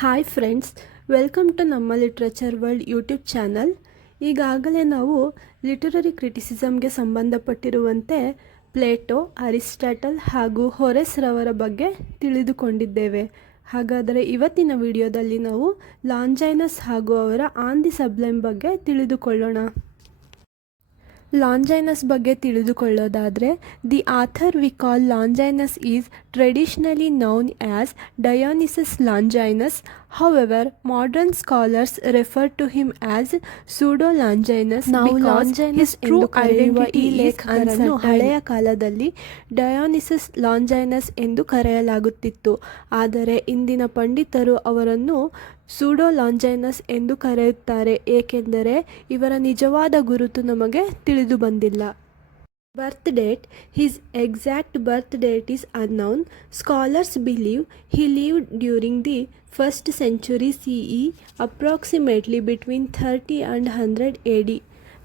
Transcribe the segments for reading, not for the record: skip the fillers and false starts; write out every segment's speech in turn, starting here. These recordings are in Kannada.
ಹಾಯ್ ಫ್ರೆಂಡ್ಸ್, ವೆಲ್ಕಮ್ ಟು ನಮ್ಮ ಲಿಟ್ರೇಚರ್ ವರ್ಲ್ಡ್ ಯೂಟ್ಯೂಬ್ ಚಾನಲ್. ಈಗಾಗಲೇ ನಾವು ಲಿಟರರಿ ಕ್ರಿಟಿಸಿಸಮ್ಗೆ ಸಂಬಂಧಪಟ್ಟಿರುವಂತೆ ಪ್ಲೇಟೋ, ಅರಿಸ್ಟಾಟಲ್ ಹಾಗೂ ಹೊರೆಸ್ ರವರ ಬಗ್ಗೆ ತಿಳಿದುಕೊಂಡಿದ್ದೇವೆ. ಹಾಗಾದರೆ ಇವತ್ತಿನ ವಿಡಿಯೋದಲ್ಲಿ ನಾವು ಲಾಂಜೈನಸ್ ಹಾಗೂ ಅವರ ಆನ್ ದಿ ಸಬ್ಲೈಮ್ ಬಗ್ಗೆ ತಿಳಿದುಕೊಳ್ಳೋಣ. ಲಾಂಜೈನಸ್ ಬಗ್ಗೆ ತಿಳಿದುಕೊಳ್ಳೋದಾದರೆ, the author we call Longinus is traditionally known as Dionysius Longinus. However, modern scholars refer to him as pseudo-Longinus because his true identity is uncertain. ಹಳೆಯ ಕಾಲದಲ್ಲಿ ಡಯೋನಿಸಸ್ ಲಾಂಜೈನಸ್ ಎಂದು ಕರೆಯಲಾಗುತ್ತಿತ್ತು, ಆದರೆ ಇಂದಿನ ಪಂಡಿತರು ಅವರನ್ನು ಸೂಡೋ ಲಾಂಜೈನಸ್ ಎಂದು ಕರೆಯುತ್ತಾರೆ, ಏಕೆಂದರೆ ಇವರ ನಿಜವಾದ ಗುರುತು ನಮಗೆ ತಿಳಿದು ಬಂದಿಲ್ಲ. Birth date. His exact birth date is unknown. Scholars believe he lived during the 1st century CE, approximately between 30 and 100 AD.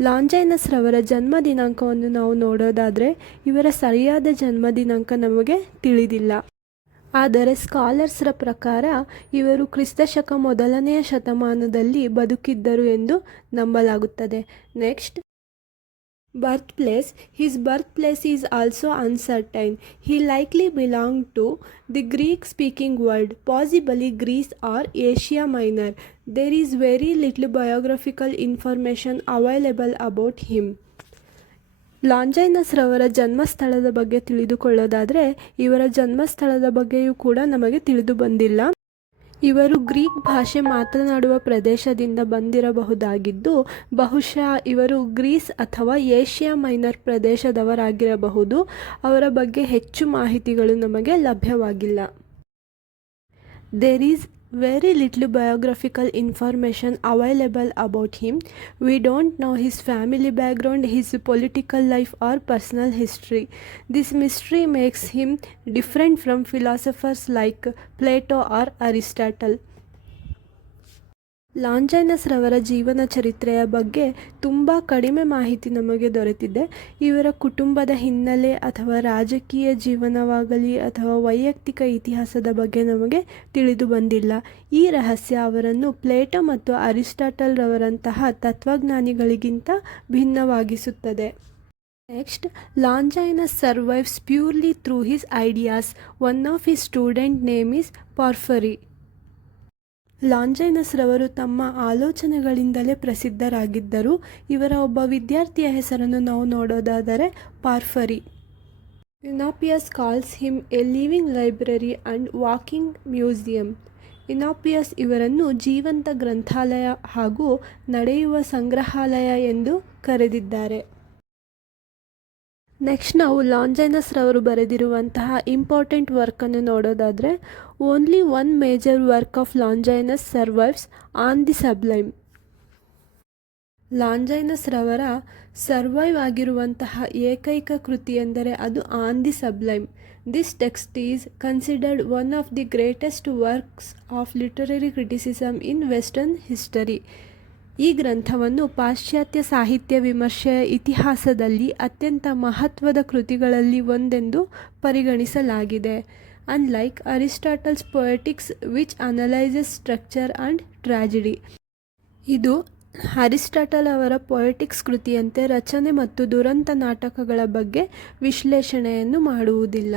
Longinus ರವರ ಜನ್ಮ ದಿನಾಂಕವನ್ನು ನಾವು ನೋಡೋದಾದರೆ ಇವರ ಸರಿಯಾದ ಜನ್ಮ ದಿನಾಂಕ ನಮಗೆ ತಿಳಿದಿಲ್ಲ. ಆದರೆ ಸ್ಕಾಲರ್ಸ್ರ ಪ್ರಕಾರ ಇವರು ಕ್ರಿಸ್ತಶಕ 1ನೇ ಶತಮಾನದಲ್ಲಿ ಬದುಕಿದ್ದರು ಎಂದು ನಂಬಲಾಗುತ್ತದೆ. Next, birthplace. His birthplace is also uncertain. He likely belonged to the Greek-speaking world, possibly Greece or Asia Minor. There is very little biographical information available about him. Longinus ರವರ ಜನ್ಮಸ್ಥಳದ ಬಗ್ಗೆ ತಿಳಿದುಕೊಳ್ಳೋದಾದರೆ ಇವರ ಜನ್ಮಸ್ಥಳದ ಬಗ್ಗೆಯೂ ಕೂಡ ನಮಗೆ ತಿಳಿದು ಬಂದಿಲ್ಲ. ಇವರು ಗ್ರೀಕ್ ಭಾಷೆ ಮಾತನಾಡುವ ಪ್ರದೇಶದಿಂದ ಬಂದಿರಬಹುದಾಗಿದ್ದು, ಬಹುಶಃ ಇವರು ಗ್ರೀಸ್ ಅಥವಾ ಏಷ್ಯಾ ಮೈನರ್ ಪ್ರದೇಶದವರಾಗಿರಬಹುದು. ಅವರ ಬಗ್ಗೆ ಹೆಚ್ಚು ಮಾಹಿತಿಗಳು ನಮಗೆ ಲಭ್ಯವಾಗಿಲ್ಲ. There is very little biographical information available about him. We don't know his family background, his political life or personal history. This mystery makes him different from philosophers like Plato or Aristotle. Longinus ರವರ ಜೀವನ ಚರಿತ್ರೆಯ ಬಗ್ಗೆ ತುಂಬ ಕಡಿಮೆ ಮಾಹಿತಿ ನಮಗೆ ದೊರೆತಿದೆ. ಇವರ ಕುಟುಂಬದ ಹಿನ್ನೆಲೆ ಅಥವಾ ರಾಜಕೀಯ ಜೀವನವಾಗಲಿ ಅಥವಾ ವೈಯಕ್ತಿಕ ಇತಿಹಾಸದ ಬಗ್ಗೆ ನಮಗೆ ತಿಳಿದು ಬಂದಿಲ್ಲ. ಈ ರಹಸ್ಯ ಅವರನ್ನು ಪ್ಲೇಟೋ ಮತ್ತು ಅರಿಸ್ಟಾಟಲ್ ರವರಂತಹ ತತ್ವಜ್ಞಾನಿಗಳಿಗಿಂತ ಭಿನ್ನವಾಗಿಸುತ್ತದೆ. Next, Longinus survives purely through his ideas. One of his student name is Porphyry. Longinus ರವರು ತಮ್ಮ ಆಲೋಚನೆಗಳಿಂದಲೇ ಪ್ರಸಿದ್ಧರಾಗಿದ್ದರು. ಇವರ ಒಬ್ಬ ವಿದ್ಯಾರ್ಥಿಯ ಹೆಸರನ್ನು ನಾವು ನೋಡೋದಾದರೆ Porphyry. Eunapius calls him a living library and walking museum. Eunapius ಇವರನ್ನು ಜೀವಂತ ಗ್ರಂಥಾಲಯ ಹಾಗೂ ನಡೆಯುವ ಸಂಗ್ರಹಾಲಯ ಎಂದು ಕರೆದಿದ್ದಾರೆ. ನೆಕ್ಸ್ಟ್ ನಾವು ಲಾಂಜೈನಸ್ ರವರು ಬರೆದಿರುವಂತಹ ಇಂಪಾರ್ಟೆಂಟ್ ವರ್ಕನ್ನು ನೋಡೋದಾದರೆ, only one major work of Longinus survives, on the sublime. Longinus ರವರ ಸರ್ವೈವ್ ಆಗಿರುವಂತಹ ಏಕೈಕ ಕೃತಿ ಎಂದರೆ ಅದು on the sublime. This text is considered one of the greatest works of literary criticism in western history. ಈ ಗ್ರಂಥವನ್ನು ಪಾಶ್ಚಾತ್ಯ ಸಾಹಿತ್ಯ ವಿಮರ್ಶೆಯ ಇತಿಹಾಸದಲ್ಲಿ ಅತ್ಯಂತ ಮಹತ್ವದ ಕೃತಿಗಳಲ್ಲಿ ಒಂದೆಂದು ಪರಿಗಣಿಸಲಾಗಿದೆ. Unlike Aristotle's poetics which analyses structure and tragedy. ಇದು ಅರಿಸ್ಟಾಟಲ್ ಅವರ ಪೊಯೆಟಿಕ್ಸ್ ಕೃತಿಯಂತೆ ರಚನೆ ಮತ್ತು ದುರಂತ ನಾಟಕಗಳ ಬಗ್ಗೆ ವಿಶ್ಲೇಷಣೆಯನ್ನು ಮಾಡುವುದಿಲ್ಲ.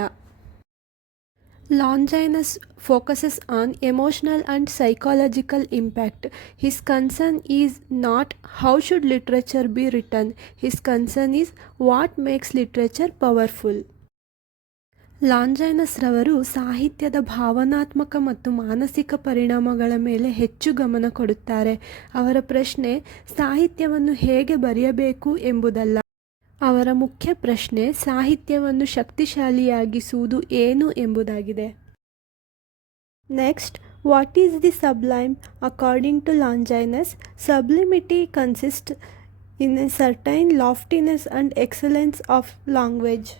Longinus focuses on emotional and psychological impact. His concern is not how should literature be written. His concern is what makes literature powerful. Longinus ರವರು ಸಾಹಿತ್ಯದ ಭಾವನಾತ್ಮಕ ಮತ್ತು ಮಾನಸಿಕ ಪರಿಣಾಮಗಳ ಮೇಲೆ ಹೆಚ್ಚು ಗಮನ ಕೊಡುತ್ತಾರೆ. ಅವರ ಪ್ರಶ್ನೆ ಸಾಹಿತ್ಯವನ್ನು ಹೇಗೆ ಬರೆಯಬೇಕು ಎಂಬುದಲ್ಲ. ಅವರ ಮುಖ್ಯ ಪ್ರಶ್ನೆ ಸಾಹಿತ್ಯವನ್ನು ಶಕ್ತಿಶಾಲಿಯಾಗಿಸುವುದು ಏನು ಎಂಬುದಾಗಿದೆ. Next, what is the sublime according to Longinus? Sublimity consist in a certain loftiness and excellence of language.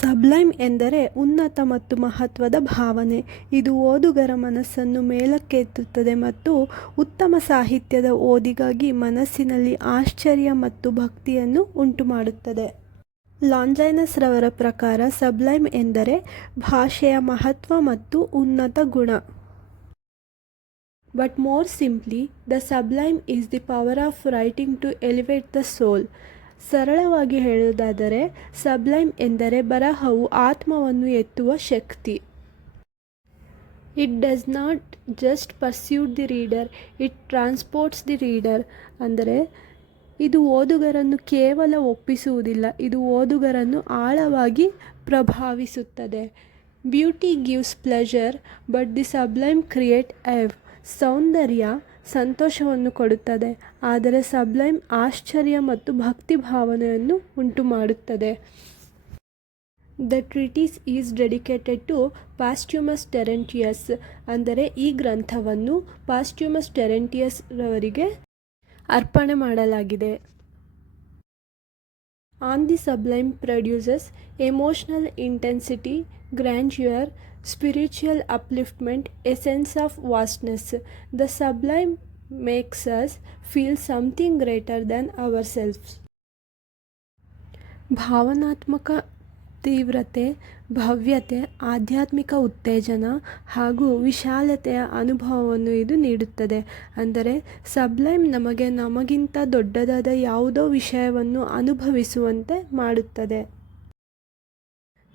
Sublime ಎಂದರೆ ಉನ್ನತ ಮತ್ತು ಮಹತ್ವದ ಭಾವನೆ. ಇದು ಓದುಗರ ಮನಸ್ಸನ್ನು ಮೇಲಕ್ಕೆತ್ತುತ್ತದೆ ಮತ್ತು ಉತ್ತಮ ಸಾಹಿತ್ಯದ ಓದಿಗಾಗಿ ಮನಸ್ಸಿನಲ್ಲಿ ಆಶ್ಚರ್ಯ ಮತ್ತು ಭಕ್ತಿಯನ್ನು ಉಂಟುಮಾಡುತ್ತದೆ. ಲಾಂಜೈನಸ್ ರವರ ಪ್ರಕಾರ ಸಬ್ಲೈಮ್ ಎಂದರೆ ಭಾಷೆಯ ಮಹತ್ವ ಮತ್ತು ಉನ್ನತ ಗುಣ. But more simply, the sublime is the power of writing to elevate the soul. ಸರಳವಾಗಿ ಹೇಳುವುದಾದರೆ ಸಬ್ಲೈಮ್ ಎಂದರೆ ಬರಹವು ಆತ್ಮವನ್ನು ಎತ್ತುವ ಶಕ್ತಿ. It does not just persuade the reader, it transports the reader. ಅಂದರೆ ಇದು ಓದುಗರನ್ನು ಕೇವಲ ಒಪ್ಪಿಸುವುದಿಲ್ಲ, ಇದು ಓದುಗರನ್ನು ಆಳವಾಗಿ ಪ್ರಭಾವಿಸುತ್ತದೆ. Beauty gives pleasure but the sublime create awe. ಸೌಂದರ್ಯ ಸಂತೋಷವನ್ನು ಕೊಡುತ್ತದೆ, ಆದರೆ ಸಬ್ಲೈಮ್ ಆಶ್ಚರ್ಯ ಮತ್ತು ಭಕ್ತಿ ಭಾವನೆಯನ್ನು ಉಂಟು ಮಾಡುತ್ತದೆ. The treatise is dedicated to Postumius Terentianus. ಅಂದರೆ ಈ ಗ್ರಂಥವನ್ನು ಪಾಸ್ಟ್ಯೂಮಸ್ ಟೆರೆಂಟಿಯಸ್ ರವರಿಗೆ ಅರ್ಪಣೆ ಮಾಡಲಾಗಿದೆ. On the sublime produces emotional intensity, grandeur, spiritual upliftment, a sense of vastness. The sublime makes us feel something greater than ourselves. ಭಾವನಾತ್ಮಕ ತೀವ್ರತೆ, ಭವ್ಯತೆ, ಆಧ್ಯಾತ್ಮಿಕ ಉತ್ತೇಜನ ಹಾಗೂ ವಿಶಾಲತೆಯ ಅನುಭವವನ್ನು ಇದು ನೀಡುತ್ತದೆ. ಅಂದರೆ ಸಬ್ಲೈಮ್ ನಮಗಿಂತ ದೊಡ್ಡದಾದ ಯಾವುದೋ ವಿಷಯವನ್ನು ಅನುಭವಿಸುವಂತೆ ಮಾಡುತ್ತದೆ.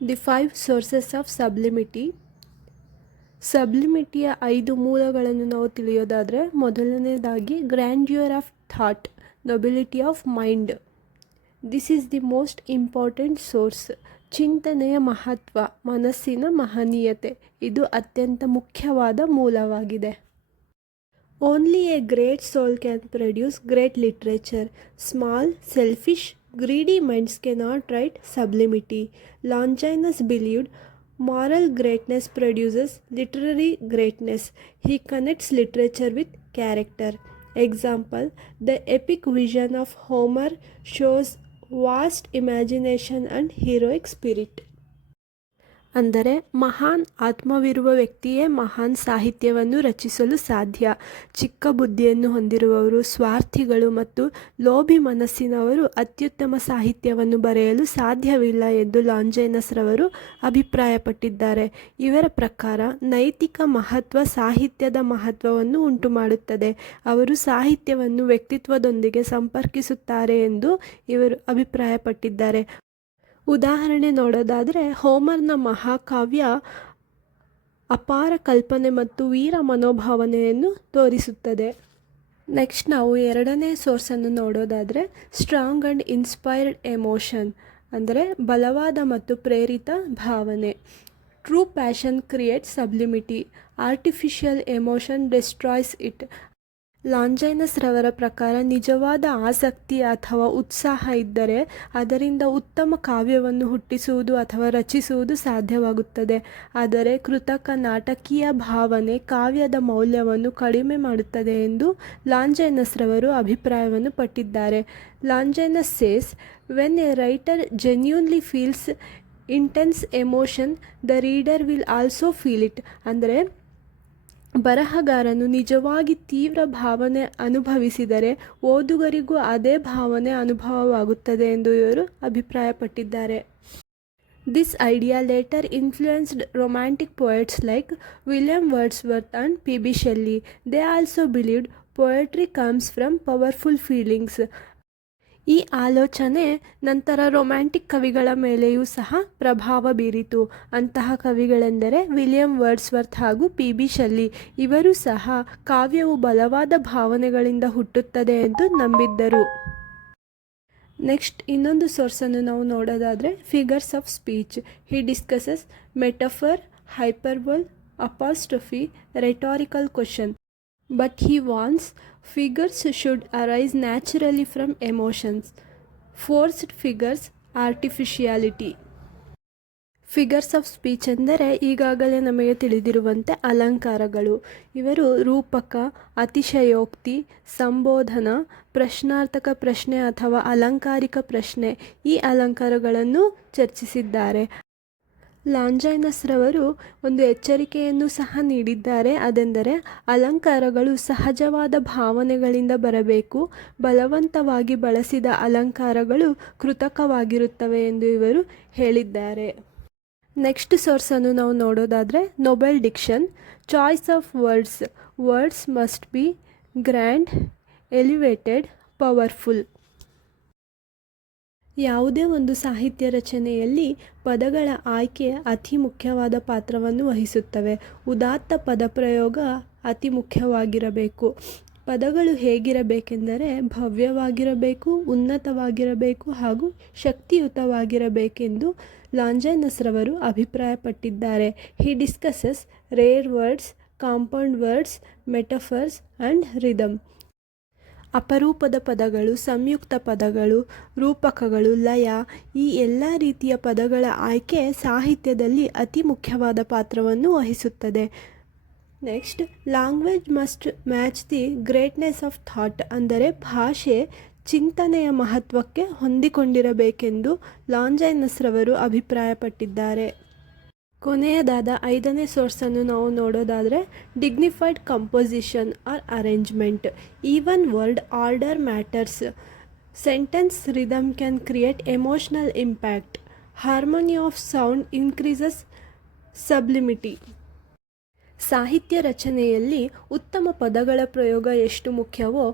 The 5 sources of sublimity. ಸಬ್ಲಿಮಿಟಿಯ 5 ಮೂಲಗಳನ್ನು ನಾವು ತಿಳಿಯೋದಾದರೆ, ಮೊದಲನೇದಾಗಿ grandeur of thought, nobility of mind. This is the most important source. ಚಿಂತನೆಯ ಮಹತ್ವ, ಮನಸ್ಸಿನ ಮಹನೀಯತೆ, ಇದು ಅತ್ಯಂತ ಮುಖ್ಯವಾದ ಮೂಲವಾಗಿದೆ. Only a great soul can produce great literature. Small, selfish, greedy minds cannot write sublimity. Longinus believed moral greatness produces literary greatness. He connects literature with character. Example, the epic vision of Homer shows vast imagination and heroic spirit. ಅಂದರೆ ಮಹಾನ್ ಆತ್ಮವಿರುವ ವ್ಯಕ್ತಿಯೇ ಮಹಾನ್ ಸಾಹಿತ್ಯವನ್ನು ರಚಿಸಲು ಸಾಧ್ಯ. ಚಿಕ್ಕ ಬುದ್ಧಿಯನ್ನು ಹೊಂದಿರುವವರು, ಸ್ವಾರ್ಥಿಗಳು ಮತ್ತು ಲೋಭಿ ಮನಸ್ಸಿನವರು ಅತ್ಯುತ್ತಮ ಸಾಹಿತ್ಯವನ್ನು ಬರೆಯಲು ಸಾಧ್ಯವಿಲ್ಲ ಎಂದು ಲಾಂಜೈನಸ್ ರವರು ಅಭಿಪ್ರಾಯಪಟ್ಟಿದ್ದಾರೆ. ಇವರ ಪ್ರಕಾರ ನೈತಿಕ ಮಹತ್ವ ಸಾಹಿತ್ಯದ ಮಹತ್ವವನ್ನು ಉಂಟುಮಾಡುತ್ತದೆ. ಅವರು ಸಾಹಿತ್ಯವನ್ನು ವ್ಯಕ್ತಿತ್ವದೊಂದಿಗೆ ಸಂಪರ್ಕಿಸುತ್ತಾರೆ ಎಂದು ಇವರು ಅಭಿಪ್ರಾಯಪಟ್ಟಿದ್ದಾರೆ. ಉದಾಹರಣೆ ನೋಡೋದಾದರೆ, ಹೋಮರ್ನ ಮಹಾಕಾವ್ಯ ಅಪಾರ ಕಲ್ಪನೆ ಮತ್ತು ವೀರ ಮನೋಭಾವನೆಯನ್ನು ತೋರಿಸುತ್ತದೆ. ನೆಕ್ಸ್ಟ್ ನಾವು ಎರಡನೇ ಸೋರ್ಸನ್ನು ನೋಡೋದಾದರೆ, ಸ್ಟ್ರಾಂಗ್ ಆ್ಯಂಡ್ ಇನ್ಸ್ಪೈರ್ಡ್ ಎಮೋಷನ್, ಅಂದರೆ ಬಲವಾದ ಮತ್ತು ಪ್ರೇರಿತ ಭಾವನೆ. True passion creates sublimity, artificial emotion destroys it. Longinus ರವರ ಪ್ರಕಾರ ನಿಜವಾದ ಆಸಕ್ತಿ ಅಥವಾ ಉತ್ಸಾಹ ಇದ್ದರೆ ಅದರಿಂದ ಉತ್ತಮ ಕಾವ್ಯವನ್ನು ಹುಟ್ಟಿಸುವುದು ಅಥವಾ ರಚಿಸುವುದು ಸಾಧ್ಯವಾಗುತ್ತದೆ. ಆದರೆ ಕೃತಕ ನಾಟಕೀಯ ಭಾವನೆ ಕಾವ್ಯದ ಮೌಲ್ಯವನ್ನು ಕಡಿಮೆ ಮಾಡುತ್ತದೆ ಎಂದು ಲಾಂಜೈನಸ್ ರವರು ಅಭಿಪ್ರಾಯವನ್ನು ಪಟ್ಟಿದ್ದಾರೆ. Longinus says, when a writer genuinely feels intense emotion, the reader will also feel it. ಅಂದರೆ ಬರಹಗಾರನು ನಿಜವಾಗಿ ತೀವ್ರ ಭಾವನೆ ಅನುಭವಿಸಿದರೆ ಓದುಗರಿಗೂ ಅದೇ ಭಾವನೆ ಅನುಭವವಾಗುತ್ತದೆ ಎಂದು ಇವರು ಅಭಿಪ್ರಾಯಪಟ್ಟಿದ್ದಾರೆ. This idea later influenced romantic poets like William Wordsworth and P B. Shelley. They also believed poetry comes from powerful feelings. ಈ ಆಲೋಚನೆ ನಂತರ ರೊಮ್ಯಾಂಟಿಕ್ ಕವಿಗಳ ಮೇಲೆಯೂ ಸಹ ಪ್ರಭಾವ ಬೀರಿತು. ಅಂತಹ ಕವಿಗಳೆಂದರೆ ವಿಲಿಯಂ ವರ್ಡ್ಸ್ವರ್ತ್ ಹಾಗೂ ಪಿ.ಬಿ. ಶೆಲ್ಲಿ. ಇವರು ಸಹ ಕಾವ್ಯವು ಬಲವಾದ ಭಾವನೆಗಳಿಂದ ಹುಟ್ಟುತ್ತದೆ ಎಂದು ನಂಬಿದ್ದರು. ನೆಕ್ಸ್ಟ್ ಇನ್ನೊಂದು ಸೋರ್ಸನ್ನು ನಾವು ನೋಡೋದಾದರೆ, figures of speech. He discusses metaphor, hyperbole, apostrophe, rhetorical question. But he warns figures should arise naturally from emotions. Forced figures, artificiality. Figures of speech ಎಂದರೆ ಈಗಾಗಲೇ ನಮಗೆ ತಿಳಿದಿರುವಂತೆ ಅಲಂಕಾರಗಳು. ಇವರು ರೂಪಕ, ಅತಿಶಯೋಕ್ತಿ, ಸಂಬೋಧನ, ಪ್ರಶ್ನಾರ್ಥಕ ಪ್ರಶ್ನೆ ಅಥವಾ ಅಲಂಕಾರಿಕ ಪ್ರಶ್ನೆ, ಈ ಅಲಂಕಾರಗಳನ್ನು ಚರ್ಚಿಸಿದ್ದಾರೆ. ಲಾಂಜೈನಸ್ ರವರು ಒಂದು ಎಚ್ಚರಿಕೆಯನ್ನು ಸಹ ನೀಡಿದ್ದಾರೆ. ಅದೆಂದರೆ ಅಲಂಕಾರಗಳು ಸಹಜವಾದ ಭಾವನೆಗಳಿಂದ ಬರಬೇಕು. ಬಲವಂತವಾಗಿ ಬಳಸಿದ ಅಲಂಕಾರಗಳು ಕೃತಕವಾಗಿರುತ್ತವೆ ಎಂದು ಇವರು ಹೇಳಿದ್ದಾರೆ. ನೆಕ್ಸ್ಟ್ ಸೋರ್ಸನ್ನು ನಾವು ನೋಡೋದಾದರೆ Nobel diction. Choice of words must be grand, elevated, powerful. ಯಾವುದೇ ಒಂದು ಸಾಹಿತ್ಯ ರಚನೆಯಲ್ಲಿ ಪದಗಳ ಆಯ್ಕೆ ಅತಿ ಮುಖ್ಯವಾದ ಪಾತ್ರವನ್ನು ವಹಿಸುತ್ತವೆ. ಉದಾತ್ತ ಪದಪ್ರಯೋಗ ಅತಿ ಮುಖ್ಯವಾಗಿರಬೇಕು. ಪದಗಳು ಹೇಗಿರಬೇಕೆಂದರೆ ಭವ್ಯವಾಗಿರಬೇಕು, ಉನ್ನತವಾಗಿರಬೇಕು ಹಾಗೂ ಶಕ್ತಿಯುತವಾಗಿರಬೇಕೆಂದು ಲಾಂಜೈನಸ್ ರವರು ಅಭಿಪ್ರಾಯಪಟ್ಟಿದ್ದಾರೆ. He discusses rare words, compound words, metaphors and rhythm. ಅಪರೂಪದ ಪದಗಳು, ಸಂಯುಕ್ತ ಪದಗಳು, ರೂಪಕಗಳು, ಲಯ, ಈ ಎಲ್ಲ ರೀತಿಯ ಪದಗಳ ಆಯ್ಕೆ ಸಾಹಿತ್ಯದಲ್ಲಿ ಅತಿ ಮುಖ್ಯವಾದ ಪಾತ್ರವನ್ನು ವಹಿಸುತ್ತದೆ. Next, language must match the greatness of thought, ಅಂದರೆ ಭಾಷೆ ಚಿಂತನೆಯ ಮಹತ್ವಕ್ಕೆ ಹೊಂದಿಕೊಂಡಿರಬೇಕೆಂದು ಲಾಂಜೈನಸ್ ರವರು ಅಭಿಪ್ರಾಯಪಟ್ಟಿದ್ದಾರೆ. ಕೊನೆಯದಾದ 5ನೇ ಸೋರ್ಸನ್ನು ನಾವು ನೋಡೋದಾದರೆ dignified composition or arrangement. Even word order matters. Sentence rhythm can create emotional impact. Harmony of sound increases sublimity. ಸಾಹಿತ್ಯ ರಚನೆಯಲ್ಲಿ ಉತ್ತಮ ಪದಗಳ ಪ್ರಯೋಗ ಎಷ್ಟು ಮುಖ್ಯವೋ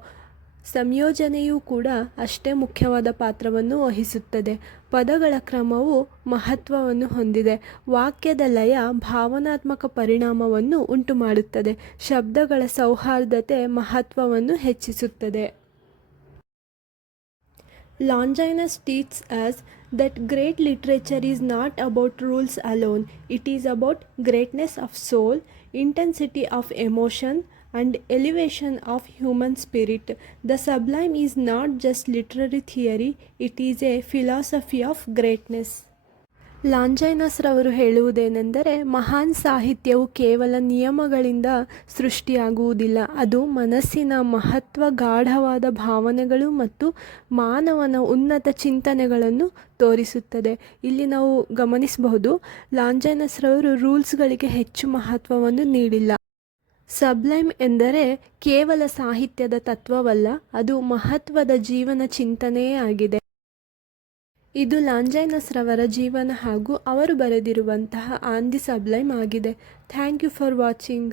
ಸಂಯೋಜನೆಯೂ ಕೂಡ ಅಷ್ಟೇ ಮುಖ್ಯವಾದ ಪಾತ್ರವನ್ನು ವಹಿಸುತ್ತದೆ. ಪದಗಳ ಕ್ರಮವು ಮಹತ್ವವನ್ನು ಹೊಂದಿದೆ. ವಾಕ್ಯದ ಲಯ ಭಾವನಾತ್ಮಕ ಪರಿಣಾಮವನ್ನು ಉಂಟುಮಾಡುತ್ತದೆ. ಶಬ್ದಗಳ ಸೌಹಾರ್ದತೆ ಮಹತ್ವವನ್ನು ಹೆಚ್ಚಿಸುತ್ತದೆ. Longinus teaches us that great literature is not about rules alone. It is about greatness of soul, intensity of emotion, and elevation of human spirit. The sublime is not just literary theory, it is a philosophy of greatness. Longinus ರವರು ಹೇಳುವುದೇನೆಂದರೆ, ಮಹಾನ್ ಸಾಹಿತ್ಯವು ಕೇವಲ ನಿಯಮಗಳಿಂದ ಸೃಷ್ಟಿಯಾಗುವುದಿಲ್ಲ. ಅದು ಮನಸ್ಸಿನ ಮಹತ್ವ, ಗಾಢವಾದ ಭಾವನೆಗಳು ಮತ್ತು ಮಾನವನ ಉನ್ನತ ಚಿಂತನೆಗಳನ್ನು ತೋರಿಸುತ್ತದೆ. ಇಲ್ಲಿ ನಾವು ಗಮನಿಸಬಹುದು, ಲಾಂಜೈನಸ್ ರವರು ರೂಲ್ಸ್ಗಳಿಗೆ ಹೆಚ್ಚು ಮಹತ್ವವನ್ನು ನೀಡಿಲ್ಲ. ಸಬ್ಲೈಮ್ ಎಂದರೆ ಕೇವಲ ಸಾಹಿತ್ಯದ ತತ್ವವಲ್ಲ, ಅದು ಮಹತ್ವದ ಜೀವನ ಚಿಂತನೆಯೇ ಆಗಿದೆ. ಇದು ಲಾಂಜೈನಸ್ ರವರ ಜೀವನ ಹಾಗೂ ಅವರು ಬರೆದಿರುವಂತಹ ಆನ್ ದಿ ಸಬ್ಲೈಮ್ ಆಗಿದೆ. Thank you for watching.